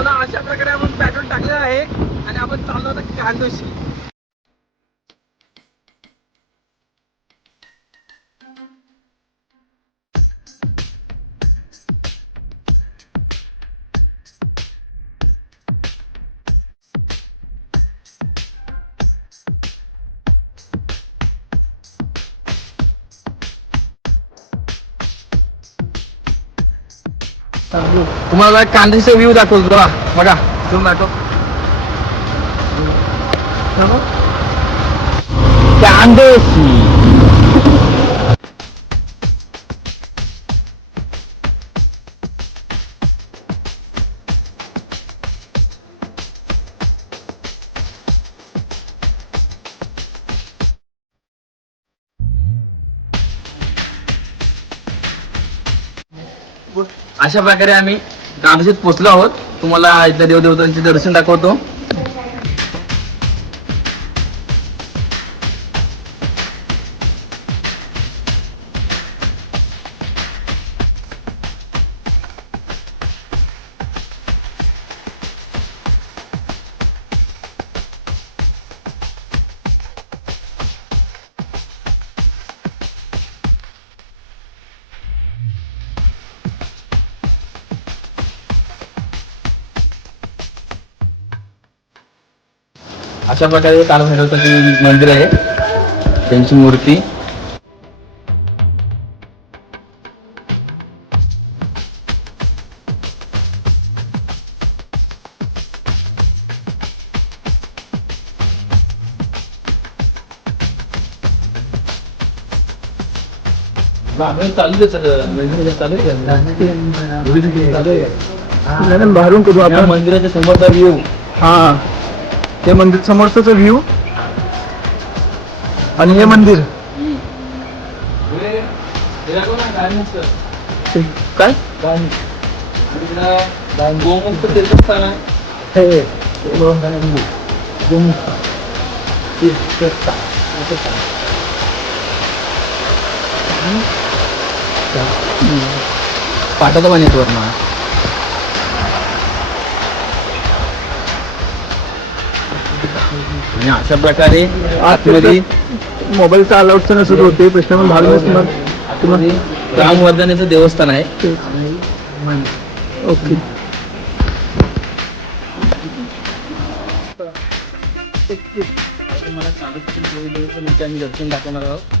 भावना अशा प्रकारे आपण पॅटर्न टाकलेलं आहे. आणि आपण चाललो आता कांदोशी तुम्हाला कांद्याचा व्ह्यू दाखवतो बघा बघा. तुम्ही दाखव कांदेशी अशा प्रकारे आम्ही कांदेशीत पोहोचलो आहोत. तुम्हाला इथल्या देवदेवतांचे दर्शन दाखवतो. अशा प्रकारे कालभैरवचं मंदिर आहे. त्यांची मूर्ती. मंदिराच्या समोरचा व्ह्यू हा. हे मंदिर समोरच व्ह्यू आणि हे मंदिर. काय? गोमुक्त तीर्थस्थान आहे हे. पाठवतो पण येतो वरनं. आणि अशा प्रकारे आतमध्ये मोबाईलचा अलाउडचं सुरू होते प्रश्न भाग नसणार. तुम्हाला रामवर्धनेचं देवस्थान आहे. ओके. तुम्हाला सांगत दर्शन दाखवणार आहोत